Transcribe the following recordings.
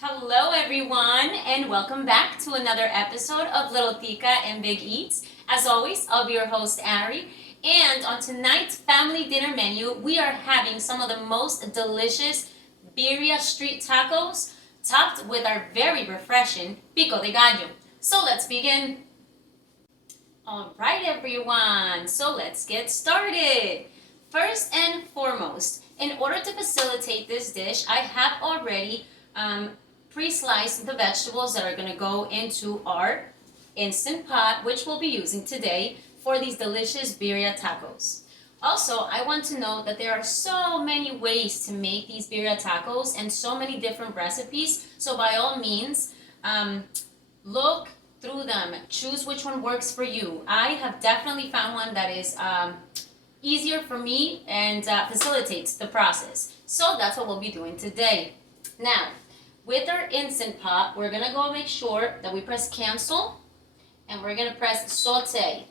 Hello everyone and welcome back to another episode of Little Tica and Big Eats. As always, I'll be your host Ari, and on tonight's family dinner menu, we are having some of the most delicious birria street tacos topped with our very refreshing Pico De Gallo. So let's begin. Alright everyone, so let's get started. First and foremost, in order to facilitate this dish, I have already pre-sliced the vegetables that are going to go into our instant pot, which we'll be using today for these delicious birria tacos. Also, I want to note that there are so many ways to make these birria tacos and so many different recipes. So by all means, look through them, choose which one works for you. I have definitely found one that is easier for me and facilitates the process. So that's what we'll be doing today. Now, with our instant pot, we're gonna go make sure that we press cancel and we're gonna press saute.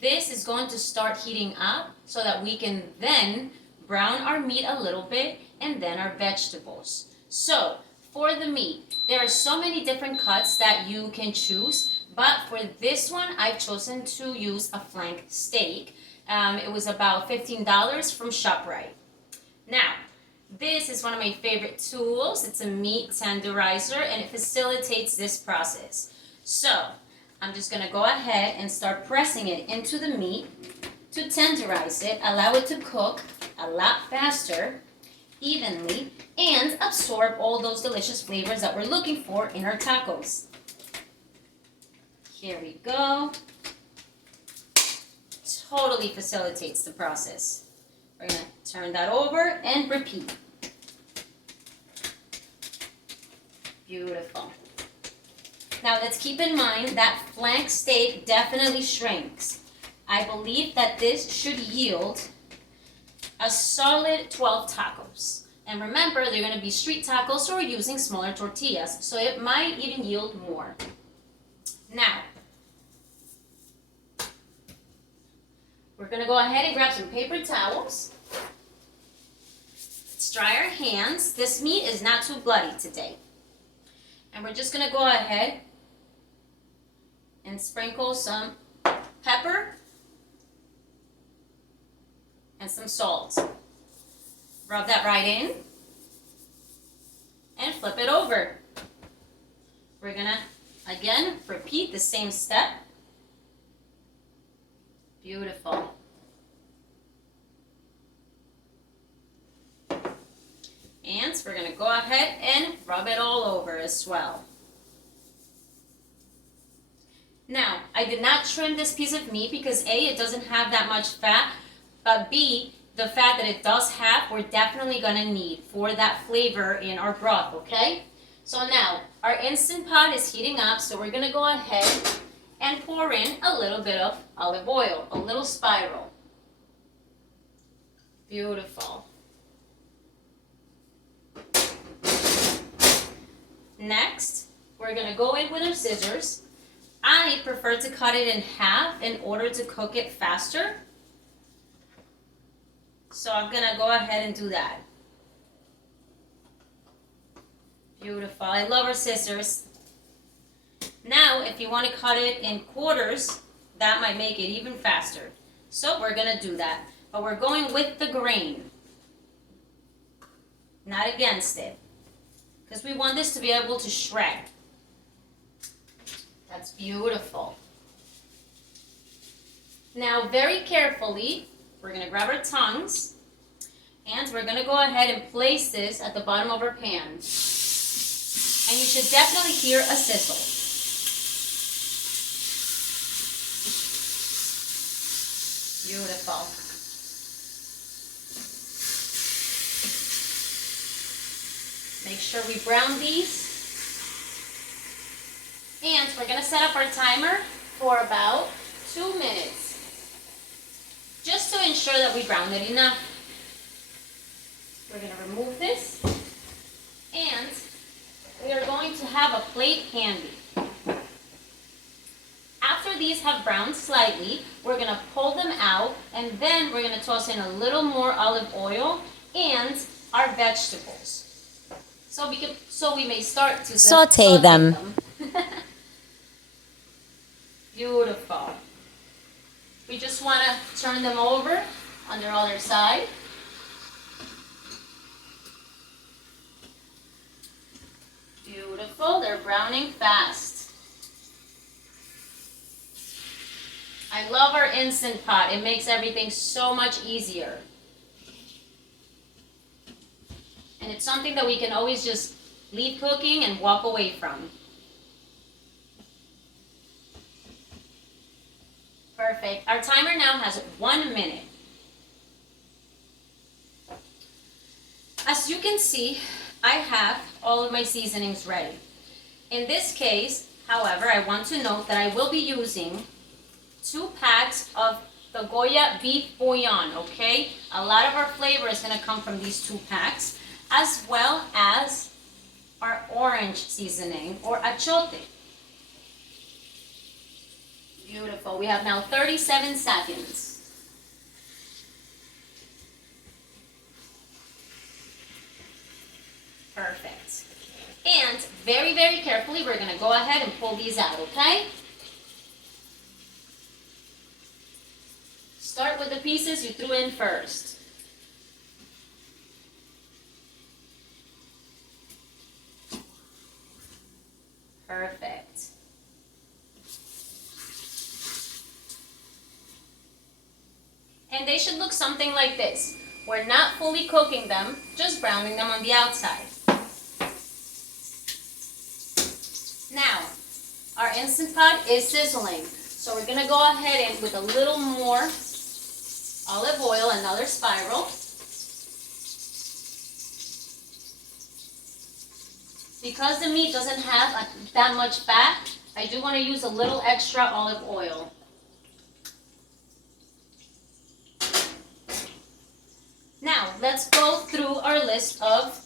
This is going to start heating up so that we can then brown our meat a little bit and then our vegetables. So for the meat, there are so many different cuts that you can choose, but for this one, I've chosen to use a flank steak. It was about $15 from ShopRite. Now, this is one of my favorite tools. It's a meat tenderizer and it facilitates this process. So I'm just going to go ahead and start pressing it into the meat to tenderize it, allow it to cook a lot faster, evenly, and absorb all those delicious flavors that we're looking for in our tacos. Here we go. Totally facilitates the process. We're going to turn that over and repeat. Beautiful. Now let's keep in mind that flank steak definitely shrinks. I believe that this should yield a solid 12 tacos. And remember, they're going to be street tacos, so we're using smaller tortillas, so it might even yield more. Now, we're going to go ahead and grab some paper towels. Let's dry our hands. This meat is not too bloody today. And we're just going to go ahead and sprinkle some pepper and some salt. Rub that right in and flip it over. We're going to, again, repeat the same step. Beautiful. And we're going to go ahead and rub it all over as well. Now, I did not trim this piece of meat because A, it doesn't have that much fat, but B, the fat that it does have, we're definitely going to need for that flavor in our broth, okay? So now, our Instant Pot is heating up, so we're going to go ahead and pour in a little bit of olive oil, a little spiral. Beautiful. Next, we're going to go in with our scissors. I prefer to cut it in half in order to cook it faster. So I'm going to go ahead and do that. Beautiful. I love our scissors. Now, if you want to cut it in quarters, that might make it even faster. So we're going to do that. But we're going with the grain, not against it, because we want this to be able to shred. That's beautiful. Now, very carefully, we're going to grab our tongues, and we're going to go ahead and place this at the bottom of our pan. And you should definitely hear a sizzle. Beautiful. Make sure we brown these. And we're going to set up our timer for about 2 minutes. Just to ensure that we brown it enough. We're going to remove this. And we are going to have a plate handy. After these have browned slightly, we're going to pull them out, and then we're going to toss in a little more olive oil and our vegetables. So we may start to saute them. Beautiful. We just want to turn them over on their other side. Beautiful. They're browning fast. I love our Instant Pot. It makes everything so much easier. And it's something that we can always just leave cooking and walk away from. Perfect. Our timer now has 1 minute. As you can see, I have all of my seasonings ready. In this case, however, I want to note that I will be using 2 packs of the Goya beef bouillon, okay? A lot of our flavor is going to come from these 2 packs, as well as our orange seasoning or achote. Beautiful. We have now 37 seconds. Perfect. And very, very carefully, we're going to go ahead and pull these out, okay? Start with the pieces you threw in first. Perfect. And they should look something like this. We're not fully cooking them, just browning them on the outside. Now, our Instant Pot is sizzling. So we're going to go ahead and with a little more olive oil, another spiral. Because the meat doesn't have that much fat, I do want to use a little extra olive oil. Now, let's go through our list of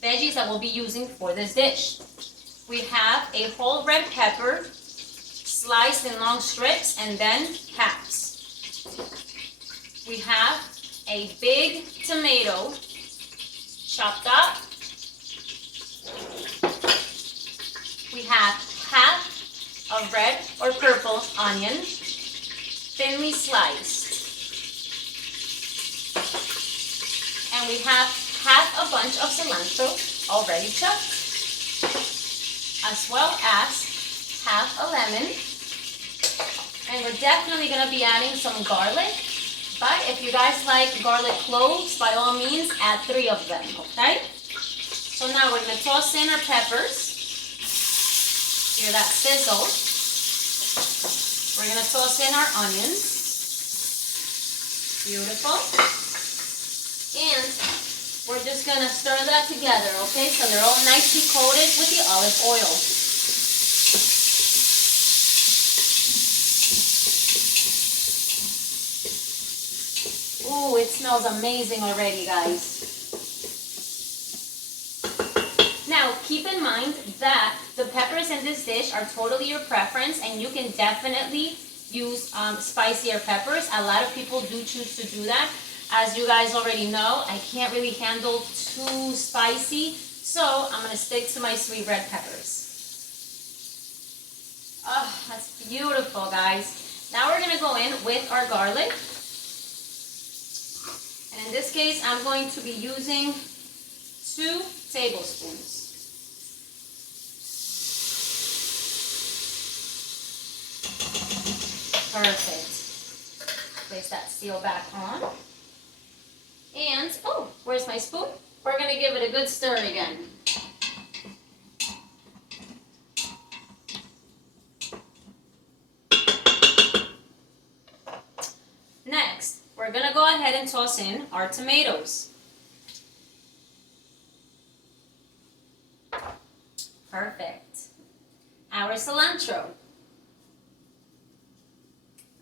veggies that we'll be using for this dish. We have a whole red pepper, sliced in long strips and then halves. We have a big tomato, chopped up. We have half a red or purple onion, thinly sliced. And we have half a bunch of cilantro already chopped, as well as half a lemon. And we're definitely going to be adding some garlic, but if you guys like garlic cloves, by all means, add 3 of them, okay? So now we're going to toss in our peppers. Hear that sizzle. We're going to toss in our onions. Beautiful. And we're just going to stir that together, okay? So they're all nicely coated with the olive oil. Ooh, it smells amazing already, guys. Now, keep in mind that the peppers in this dish are totally your preference, and you can definitely use spicier peppers. A lot of people do choose to do that. As you guys already know, I can't really handle too spicy, so I'm going to stick to my sweet red peppers. Oh, that's beautiful, guys. Now we're going to go in with our garlic. And in this case, I'm going to be using 2 tablespoons. Perfect. Place that seal back on. And, oh, where's my spoon? We're going to give it a good stir again. Next, we're going to go ahead and toss in our tomatoes. Perfect. Our cilantro.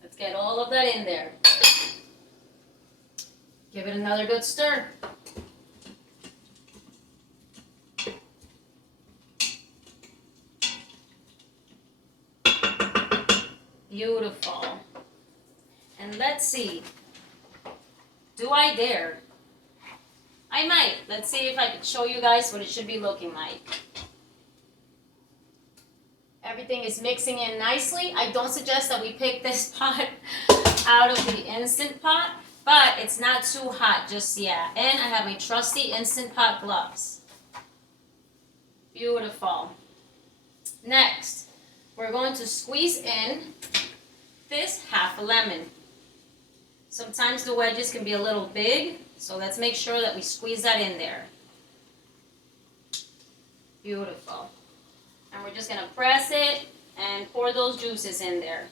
Let's get all of that in there. Give it another good stir. Beautiful. And let's see. Do I dare? I might. Let's see if I can show you guys what it should be looking like. Everything is mixing in nicely. I don't suggest that we pick this pot out of the Instant Pot, but it's not too hot just yet. And I have my trusty Instant Pot gloves. Beautiful. Next, we're going to squeeze in this half a lemon. Sometimes the wedges can be a little big, so let's make sure that we squeeze that in there. Beautiful. And we're just gonna press it and pour those juices in there.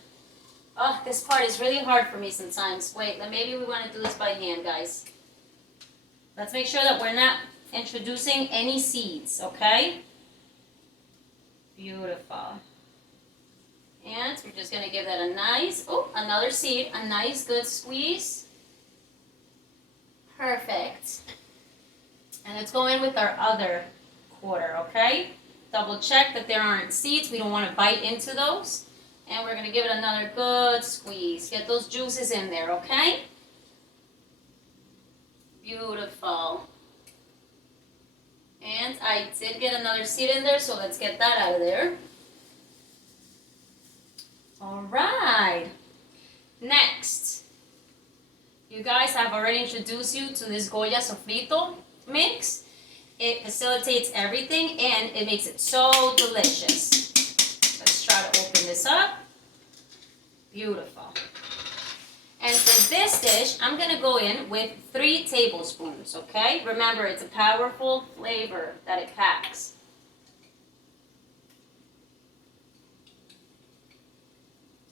Oh, this part is really hard for me sometimes. Wait, maybe we wanna do this by hand, guys. Let's make sure that we're not introducing any seeds, okay? Beautiful. And we're just gonna give that a nice, oh, another seed, a nice good squeeze. Perfect. And let's go in with our other quarter, okay? Double check that there aren't seeds. We don't want to bite into those. And we're going to give it another good squeeze. Get those juices in there, okay? Beautiful. And I did get another seed in there, so let's get that out of there. All right. Next, you guys have already introduced you to this Goya Sofrito mix. It facilitates everything and it makes it so delicious. Let's try to open this up. Beautiful. And for this dish, I'm going to go in with 3 tablespoons, okay? Remember, it's a powerful flavor that it packs.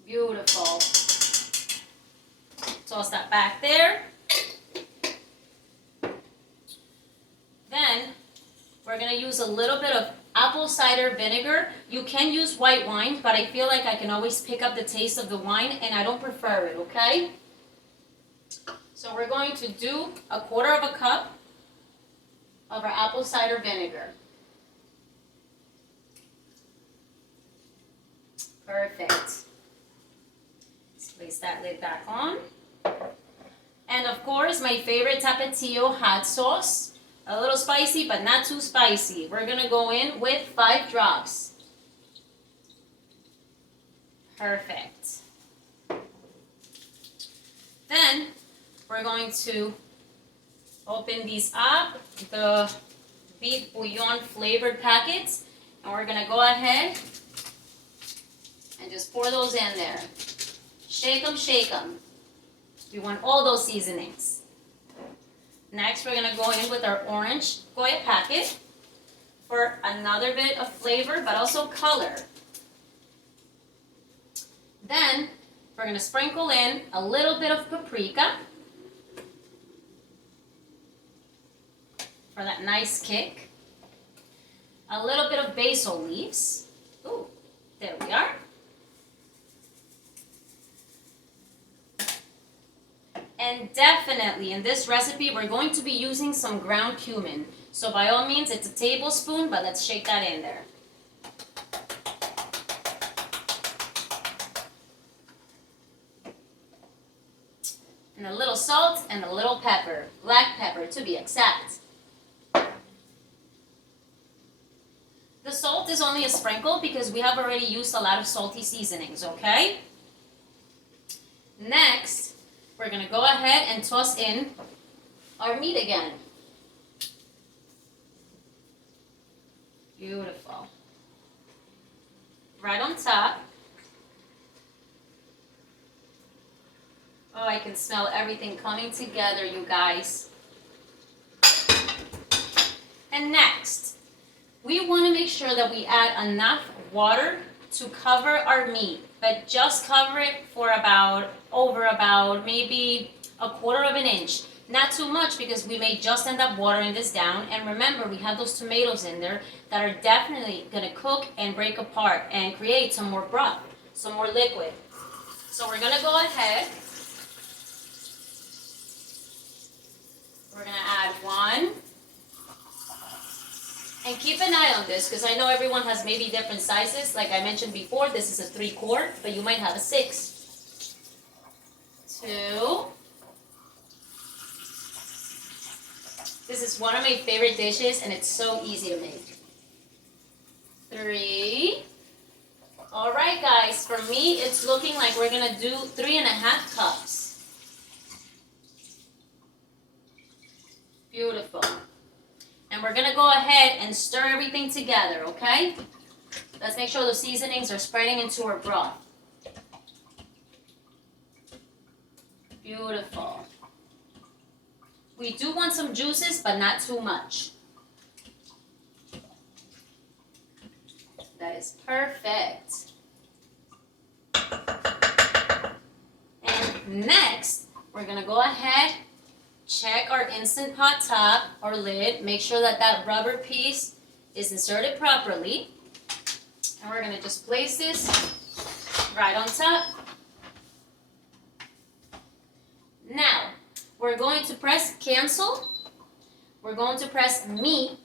Beautiful. Toss that back there. Then we're going to use a little bit of apple cider vinegar. You can use white wine, but I feel like I can always pick up the taste of the wine and I don't prefer it, okay? So we're going to do 1/4 cup of our apple cider vinegar. Perfect. Let's place that lid back on. And of course, my favorite Tapatio hot sauce. A little spicy, but not too spicy. We're going to go in with 5 drops. Perfect. Then, we're going to open these up, the beef bouillon flavored packets, and we're going to go ahead and just pour those in there. Shake them, shake them. We want all those seasonings. Next, we're going to go in with our orange Goya packet for another bit of flavor, but also color. Then, we're going to sprinkle in a little bit of paprika for that nice kick. A little bit of basil leaves. Ooh, there we are. And definitely in this recipe, we're going to be using some ground cumin. So by all means, it's a tablespoon, but let's shake that in there. And a little salt and a little pepper, black pepper to be exact. The salt is only a sprinkle because we have already used a lot of salty seasonings, okay? Next, we're going to go ahead and toss in our meat again. Beautiful. Right on top. Oh, I can smell everything coming together, you guys. And next, we want to make sure that we add enough water to cover our meat, but just cover it for over maybe 1/4 inch. Not too much because we may just end up watering this down. And remember, we have those tomatoes in there that are definitely going to cook and break apart and create some more broth, some more liquid. So we're going to go ahead. We're going to add 1. And keep an eye on this because I know everyone has maybe different sizes. Like I mentioned before, this is a 3/4, but you might have a 6. 2. This is one of my favorite dishes, and it's so easy to make. 3. All right, guys, for me, it's looking like we're gonna do 3.5 cups. Beautiful. And we're gonna go ahead and stir everything together, okay? Let's make sure the seasonings are spreading into our broth. Beautiful. We do want some juices, but not too much. That is perfect. And next, we're gonna go ahead, check our Instant Pot top or lid, make sure that that rubber piece is inserted properly. And we're gonna just place this right on top. Now, we're going to press cancel. We're going to press meat.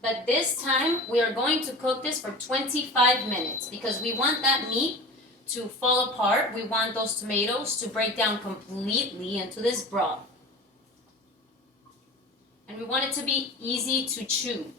But this time, we are going to cook this for 25 minutes because we want that meat to fall apart. We want those tomatoes to break down completely into this broth. And we want it to be easy to chew.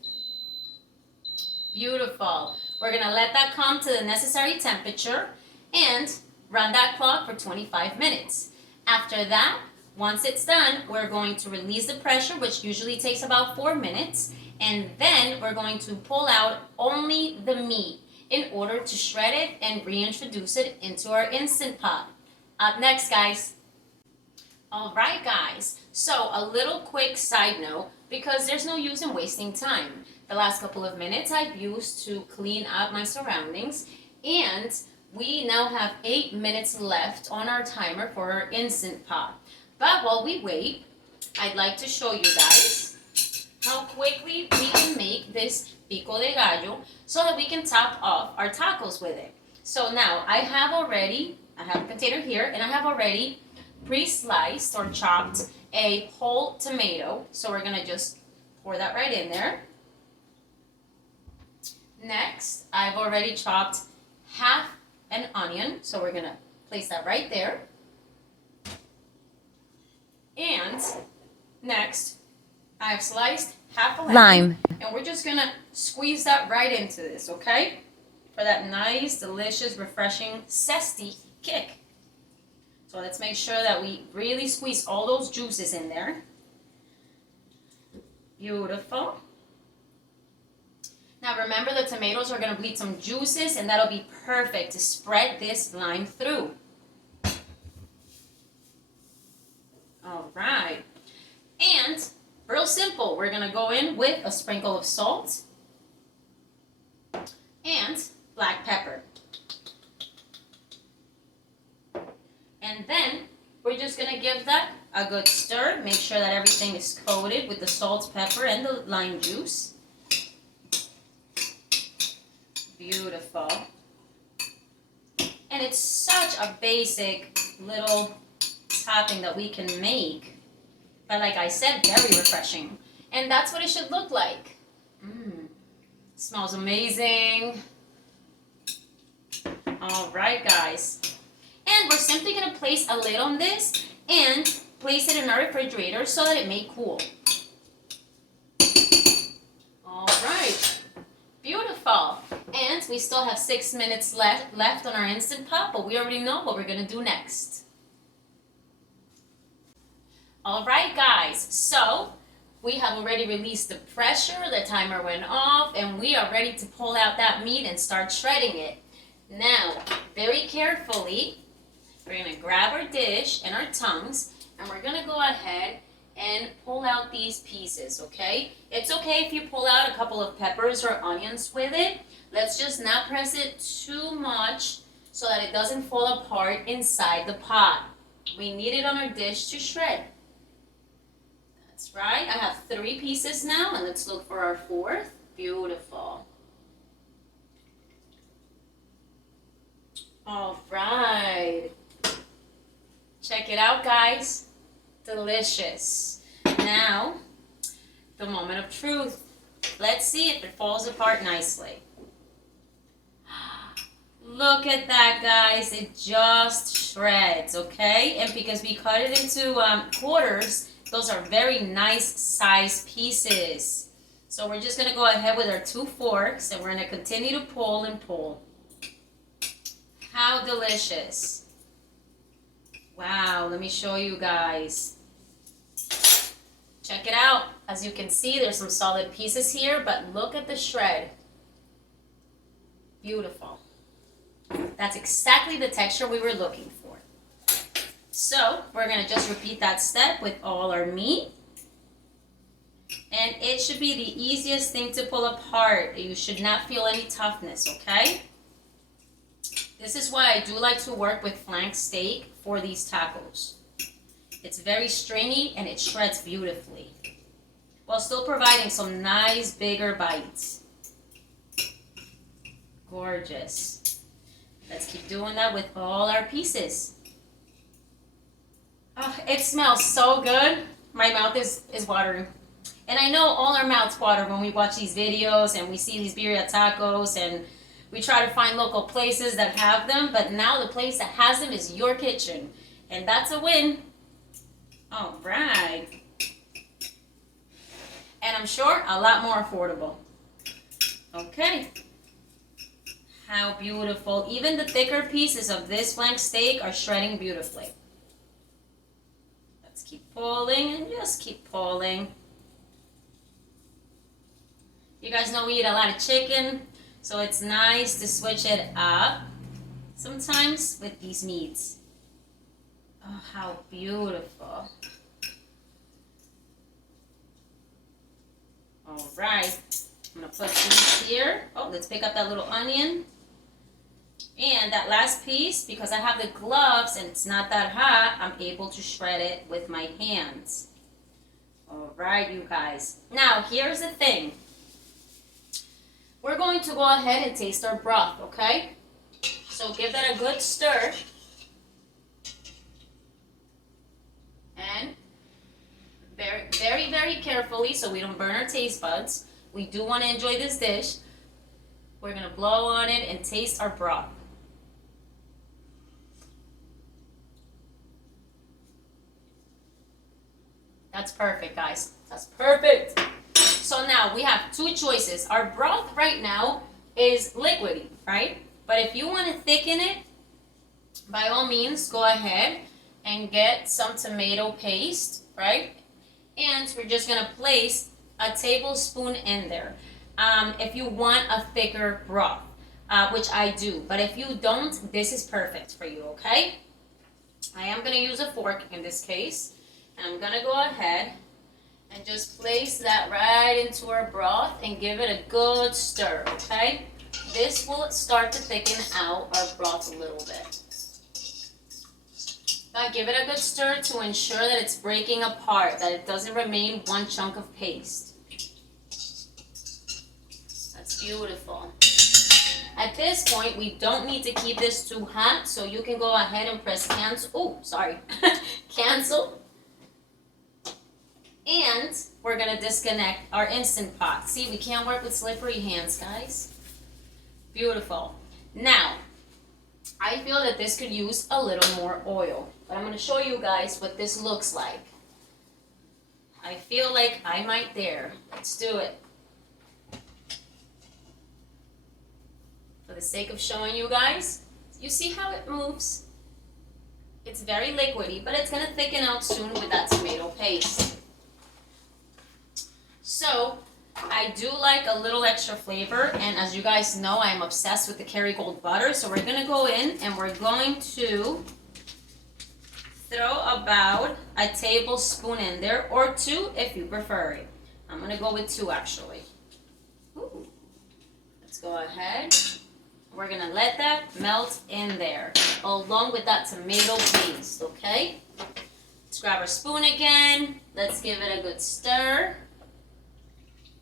Beautiful. We're going to let that come to the necessary temperature and run that clock for 25 minutes. After that, once it's done, we're going to release the pressure, which usually takes about 4 minutes. And then we're going to pull out only the meat in order to shred it and reintroduce it into our Instant Pot. Up next, guys. All right, guys. So a little quick side note, because there's no use in wasting time. The last couple of minutes I've used to clean up my surroundings, and we now have 8 minutes left on our timer for our Instant Pot. But while we wait, I'd like to show you guys how quickly we can make this Pico De Gallo so that we can top off our tacos with it. So now I have a container here, and I have already pre-sliced or chopped a whole tomato. So we're gonna just pour that right in there. Next, I've already chopped half an onion. So we're gonna place that right there. And next, I've sliced half a lemon, and we're just gonna squeeze that right into this, okay? For that nice, delicious, refreshing zesty kick. So let's make sure that we really squeeze all those juices in there. Beautiful. Now remember, the tomatoes are gonna bleed some juices, and that'll be perfect to spread this lime through. All right. And real simple, we're gonna go in with a sprinkle of salt and black pepper. And then we're just gonna give that a good stir. Make sure that everything is coated with the salt, pepper, and the lime juice. Beautiful. And it's such a basic little topping that we can make. But like I said, very refreshing. And that's what it should look like. Smells amazing. All right, guys. And we're simply gonna place a lid on this and place it in our refrigerator so that it may cool. All right. Beautiful. And we still have 6 minutes left on our Instant Pot, but we already know what we're gonna do next. All right, guys, so we have already released the pressure, the timer went off, and we are ready to pull out that meat and start shredding it. Now, very carefully, we're gonna grab our dish and our tongues, and we're gonna go ahead and pull out these pieces, okay? It's okay if you pull out a couple of peppers or onions with it. Let's just not press it too much so that it doesn't fall apart inside the pot. We need it on our dish to shred. That's right. I have 3 pieces now, and let's look for our 4th. Beautiful. All right. Check it out, guys. Delicious. Now, the moment of truth. Let's see if it falls apart nicely. Look at that, guys. It just shreds, okay? And because we cut it into quarters, Those are very nice size pieces. So we're just gonna go ahead with our 2 forks and we're gonna continue to pull and pull. How delicious. Wow, let me show you guys. Check it out. As you can see, there's some solid pieces here, but look at the shred. Beautiful. That's exactly the texture we were looking for. So we're gonna just repeat that step with all our meat. And it should be the easiest thing to pull apart. You should not feel any toughness, okay? This is why I do like to work with flank steak for these tacos. It's very stringy and it shreds beautifully, while still providing some nice bigger bites. Gorgeous. Let's keep doing that with all our pieces. Oh, it smells so good. My mouth is watering. And I know all our mouths water when we watch these videos and we see these birria tacos and we try to find local places that have them, but now the place that has them is your kitchen. And that's a win. All right. And I'm sure a lot more affordable. Okay. How beautiful. Even the thicker pieces of this flank steak are shredding beautifully. Let's keep pulling and just keep pulling. You guys know we eat a lot of chicken, so it's nice to switch it up sometimes with these meats. Oh, how beautiful. All right, I'm gonna put these here. Oh, let's pick up that little onion. And that last piece, because I have the gloves and it's not that hot, I'm able to shred it with my hands. All right, you guys. Now, here's the thing. We're going to go ahead and taste our broth, okay? So give that a good stir. And very, very, very carefully so we don't burn our taste buds. We do want to enjoy this dish. We're going to blow on it and taste our broth. That's perfect, guys. That's perfect. So now we have 2 choices. Our broth right now is liquidy, right? But if you want to thicken it, by all means, go ahead and get some tomato paste, right? And we're just going to place a tablespoon in there. If you want a thicker broth, which I do. But if you don't, this is perfect for you, okay? I am going to use a fork in this case. And I'm going to go ahead and just place that right into our broth and give it a good stir, okay? This will start to thicken out our broth a little bit. Now give it a good stir to ensure that it's breaking apart, that it doesn't remain one chunk of paste. That's beautiful. At this point, we don't need to keep this too hot, so you can go ahead and press cancel. Oh, sorry. Cancel. And we're going to disconnect our Instant Pot. See, we can't work with slippery hands, guys. Beautiful. Now, I feel that this could use a little more oil. But I'm going to show you guys what this looks like. I feel like I might dare. Let's do it. For the sake of showing you guys, you see how it moves? It's very liquidy, but it's going to thicken out soon with that tomato paste. So, I do like a little extra flavor, and as you guys know, I'm obsessed with the Kerrygold butter, so we're going to go in and we're going to throw about a tablespoon in there, or 2 if you prefer it. I'm going to go with 2 actually. Ooh. Let's go ahead. We're going to let that melt in there, along with that tomato paste, okay? Let's grab our spoon again. Let's give it a good stir.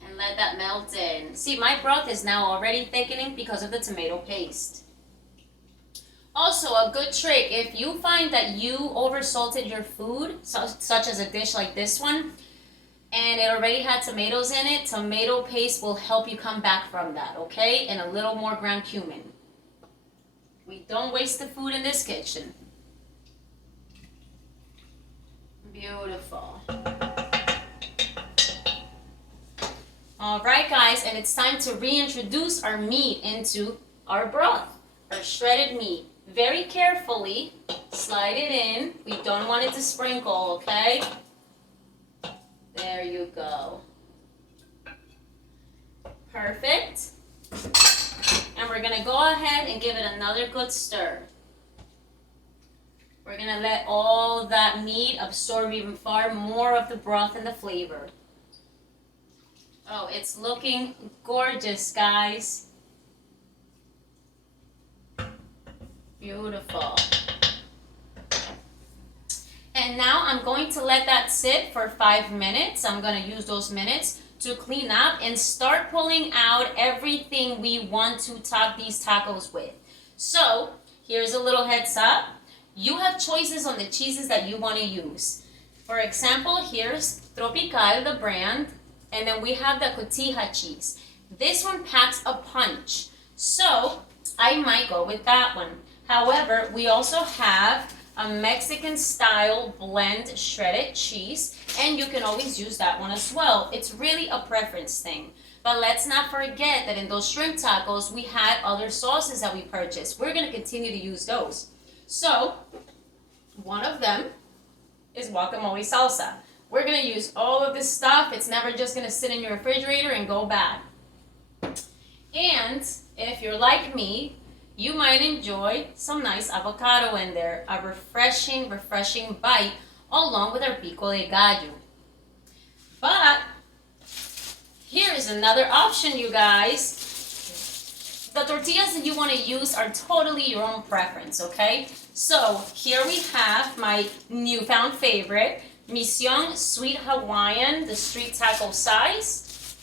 And let that melt in. See, my broth is now already thickening because of the tomato paste. Also, a good trick, if you find that you oversalted your food, such as a dish like this one, and it already had tomatoes in it, tomato paste will help you come back from that, okay? And a little more ground cumin. We don't waste the food in this kitchen. Beautiful. All right, guys, and it's time to reintroduce our meat into our broth, our shredded meat. Very carefully, slide it in. We don't want it to sprinkle, okay? There you go. Perfect. And we're gonna go ahead and give it another good stir. We're gonna let all that meat absorb even far more of the broth and the flavor. Oh, it's looking gorgeous, guys. Beautiful. And now I'm going to let that sit for 5 minutes. I'm going to use those minutes to clean up and start pulling out everything we want to top these tacos with. So here's a little heads up. You have choices on the cheeses that you want to use. For example, here's Tropical, the brand, and then we have the cotija cheese. This one packs a punch, so I might go with that one. However, we also have a Mexican style blend shredded cheese, and you can always use that one as well. It's really a preference thing. But let's not forget that in those shrimp tacos, we had other sauces that we purchased. We're gonna continue to use those. So, one of them is guacamole salsa. We're gonna use all of this stuff. It's never just gonna sit in your refrigerator and go bad. And if you're like me, you might enjoy some nice avocado in there, a refreshing bite along with our Pico De Gallo. But here is another option, you guys. The tortillas that you want to use are totally your own preference, okay? So here we have my newfound favorite, Mission Sweet Hawaiian, the street taco size.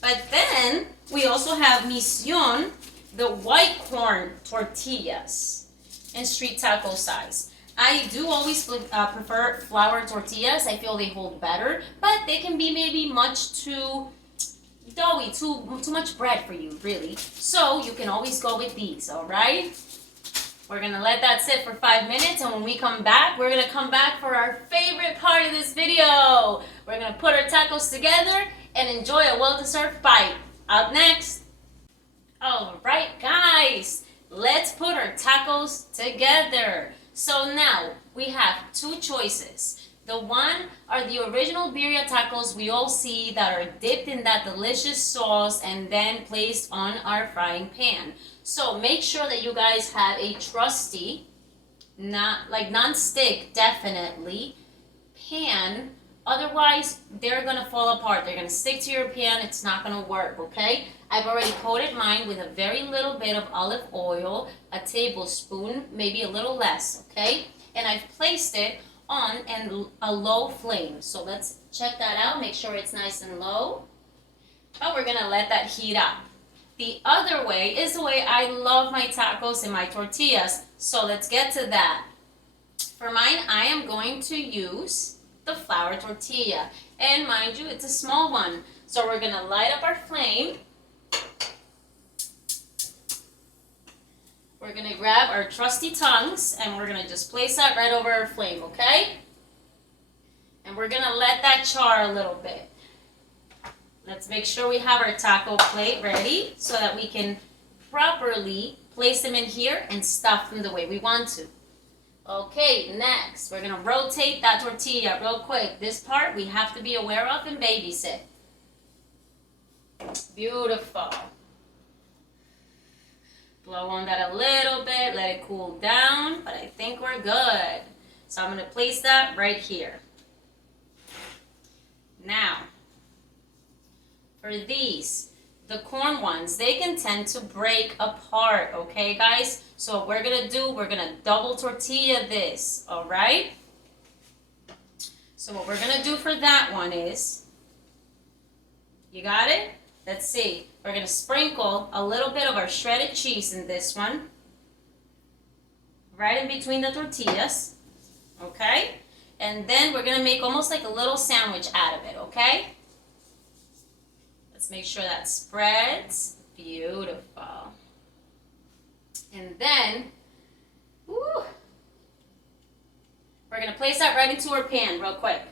But then we also have Mission, the white corn tortillas in street taco size. I do always prefer flour tortillas. I feel they hold better, but they can be maybe much too doughy, too much bread for you, really. So you can always go with these, all right? We're gonna let that sit for 5 minutes, and when we come back, we're gonna come back for our favorite part of this video. We're gonna put our tacos together and enjoy a well-deserved bite. Up next. All right, guys, let's put our tacos together. So now we have two choices. The one are the original birria tacos we all see that are dipped in that delicious sauce and then placed on our frying pan. So make sure that you guys have a trusty, not like non-stick, definitely, pan. Otherwise, they're gonna fall apart. They're gonna stick to your pan. It's not gonna work, okay? I've already coated mine with a very little bit of olive oil, a tablespoon, maybe a little less, okay? And I've placed it on a low flame. So let's check that out, make sure it's nice and low. But we're gonna let that heat up. The other way is the way I love my tacos and my tortillas. So let's get to that. For mine, I am going to use the flour tortilla. And mind you, it's a small one. So we're gonna light up our flame. We're gonna grab our trusty tongs and we're gonna just place that right over our flame, okay? And we're gonna let that char a little bit. Let's make sure we have our taco plate ready so that we can properly place them in here and stuff them the way we want to. Okay, next, we're gonna rotate that tortilla real quick. This part we have to be aware of and babysit. Beautiful. Blow on that a little bit, let it cool down, but I think we're good. So I'm gonna place that right here. Now, for these, the corn ones, they can tend to break apart, okay guys? So what we're gonna do, we're gonna double tortilla this, all right? So what we're gonna do for that one is, you got it? Let's see, we're gonna sprinkle a little bit of our shredded cheese in this one, right in between the tortillas, okay? And then we're gonna make almost like a little sandwich out of it, okay? Let's make sure that spreads. Beautiful. And then, we're gonna place that right into our pan real quick.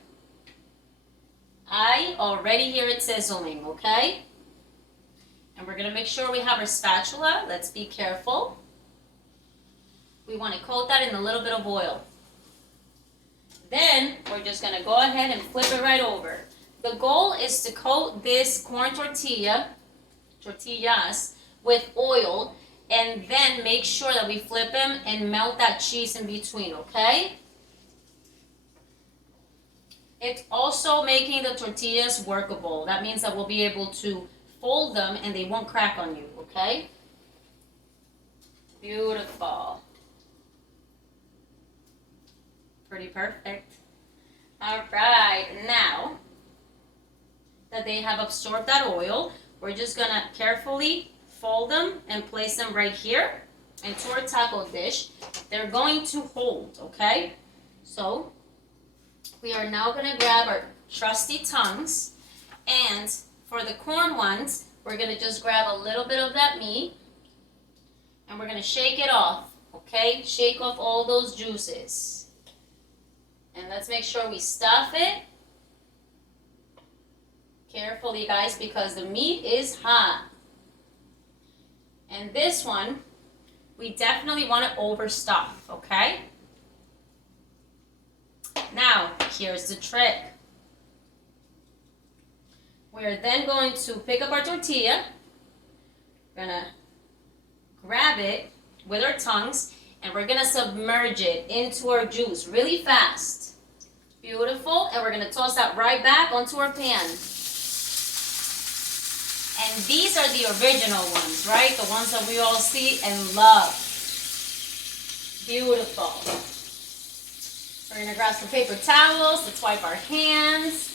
I already hear it sizzling, okay? And we're going to make sure we have our spatula. Let's be careful. We want to coat that in a little bit of oil. Then we're just going to go ahead and flip it right over. The goal is to coat this corn tortillas, with oil, and then make sure that we flip them and melt that cheese in between, okay? It's also making the tortillas workable. That means that we'll be able to fold them and they won't crack on you, okay? Beautiful. Pretty perfect. All right, now that they have absorbed that oil, we're just gonna carefully fold them and place them right here into our taco dish. They're going to hold, okay? So we are now gonna grab our trusty tongues, and for the corn ones, we're gonna just grab a little bit of that meat and we're gonna shake it off, okay? Shake off all those juices. And let's make sure we stuff it carefully, guys, because the meat is hot. And this one, we definitely want to overstuff, okay? Now, here's the trick. We're then going to pick up our tortilla. We're going to grab it with our tongues, and we're going to submerge it into our juice really fast. Beautiful. And we're going to toss that right back onto our pan. And these are the original ones, right? The ones that we all see and love. Beautiful. We're going to grab some paper towels. Let's wipe our hands.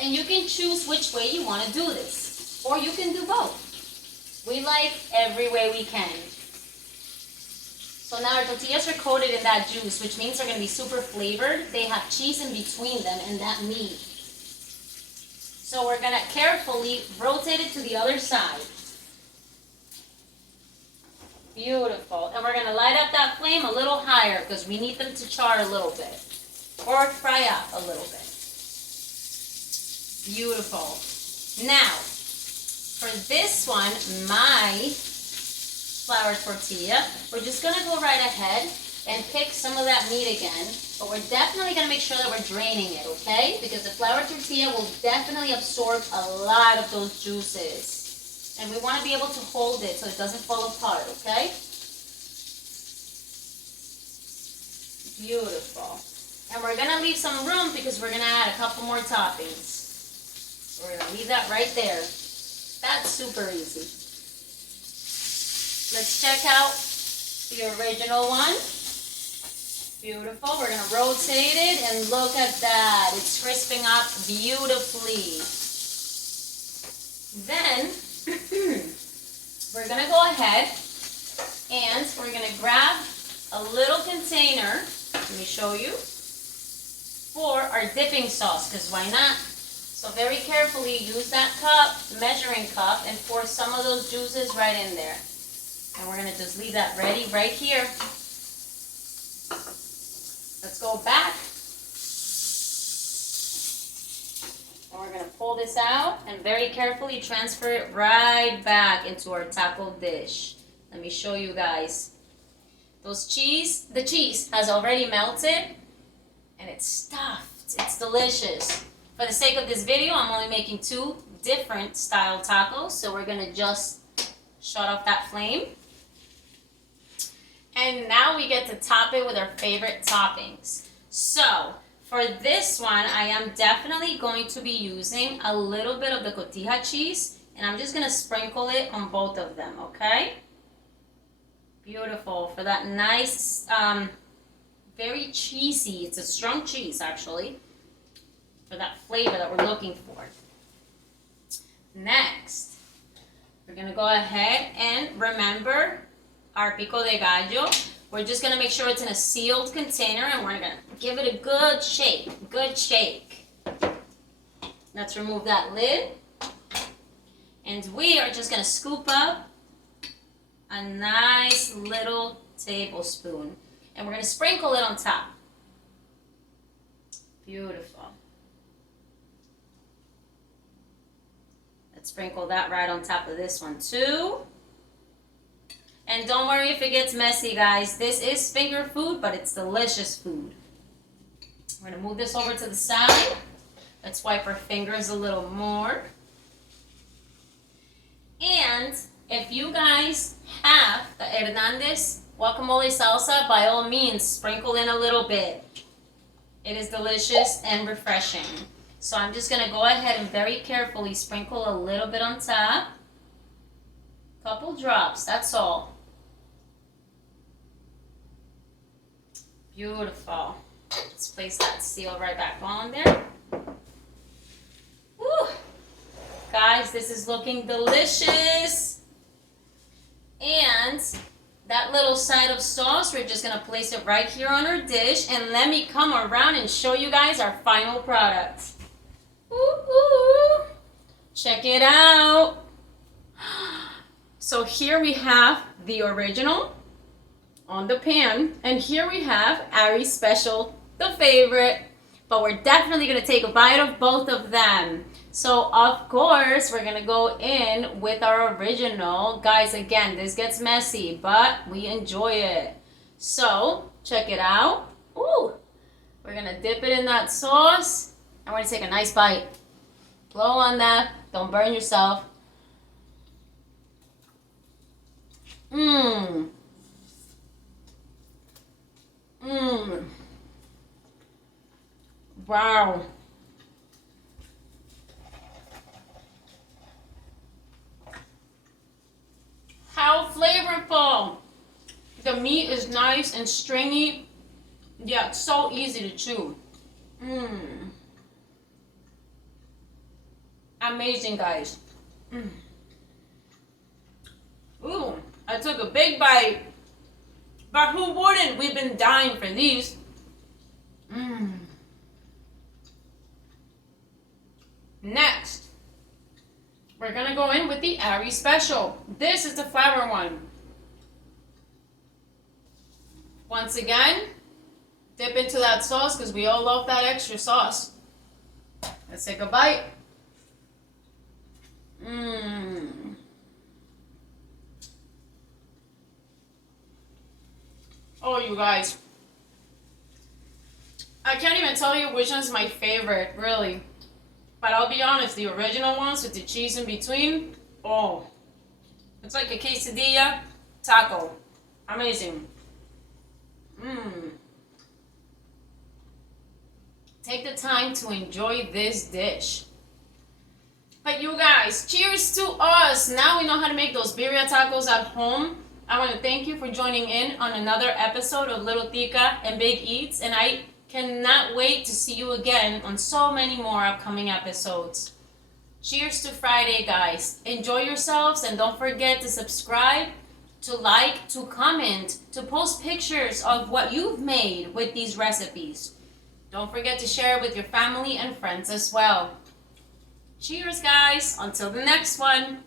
And you can choose which way you want to do this. Or you can do both. We like every way we can. So now our tortillas are coated in that juice, which means they're going to be super flavored. They have cheese in between them and that meat. So we're going to carefully rotate it to the other side. Beautiful. And we're going to light up that flame a little higher because we need them to char a little bit. Or fry up a little bit. Beautiful. Now, for this one, my flour tortilla, we're just going to go right ahead and pick some of that meat again, but we're definitely going to make sure that we're draining it, okay? Because the flour tortilla will definitely absorb a lot of those juices. And we want to be able to hold it so it doesn't fall apart, okay? Beautiful. And we're going to leave some room because we're going to add a couple more toppings. We're going to leave that right there. That's super easy. Let's check out the original one. Beautiful. We're going to rotate it and look at that. It's crisping up beautifully. Then we're going to go ahead and we're going to grab a little container, let me show you, for our dipping sauce, because why not? So very carefully use that cup, measuring cup, and pour some of those juices right in there. And we're going to just leave that ready right here. Let's go back. And we're going to pull this out and very carefully transfer it right back into our taco dish. Let me show you guys. The cheese has already melted and it's stuffed. It's delicious. For the sake of this video, I'm only making 2 different style tacos. So we're going to just shut off that flame. And now we get to top it with our favorite toppings. So for this one, I am definitely going to be using a little bit of the cotija cheese. And I'm just going to sprinkle it on both of them, okay? Beautiful. For that nice, very cheesy, it's a strong cheese actually, for that flavor that we're looking for. Next, we're going to go ahead and remember our Pico De Gallo. We're just going to make sure it's in a sealed container and we're going to give it a good shake. Good shake. Let's remove that lid. And we are just going to scoop up a nice little tablespoon. And we're going to sprinkle it on top. Beautiful. Let's sprinkle that right on top of this one too. And don't worry if it gets messy, guys. This is finger food, but it's delicious food. We're gonna move this over to the side. Let's wipe our fingers a little more. And if you guys have the Hernandez guacamole salsa, by all means, sprinkle in a little bit. It is delicious and refreshing. So I'm just gonna go ahead and very carefully sprinkle a little bit on top. Couple drops, that's all. Beautiful. Let's place that seal right back on there. Woo! Guys, this is looking delicious. And that little side of sauce, we're just gonna place it right here on our dish, and let me come around and show you guys our final product. Ooh, check it out. So here we have the original on the pan, and here we have Ari's special, the favorite, but we're definitely gonna take a bite of both of them. So of course we're gonna go in with our original. Guys, again, this gets messy, but we enjoy it. So check it out. Ooh, we're gonna dip it in that sauce, and we're gonna take a nice bite. Blow on that, don't burn yourself. Mmm. Mmm. Wow. How flavorful. The meat is nice and stringy. Yeah, it's so easy to chew. Mmm. Amazing, guys. Mm. Ooh, I took a big bite. But who wouldn't? We've been dying for these. Mmm. Next, we're gonna go in with the Ari special. This is the flour one. Once again, dip into that sauce because we all love that extra sauce. Let's take a bite. Mmm. Oh, you guys. I can't even tell you which one's my favorite, really. But I'll be honest, the original ones with the cheese in between, oh, it's like a quesadilla taco. Amazing. Mmm. Take the time to enjoy this dish. But you guys, cheers to us. Now we know how to make those birria tacos at home. I want to thank you for joining in on another episode of Little Tica and Big Eats, and I cannot wait to see you again on so many more upcoming episodes. Cheers to Friday, guys. Enjoy yourselves, and don't forget to subscribe, to like, to comment, to post pictures of what you've made with these recipes. Don't forget to share it with your family and friends as well. Cheers, guys. Until the next one.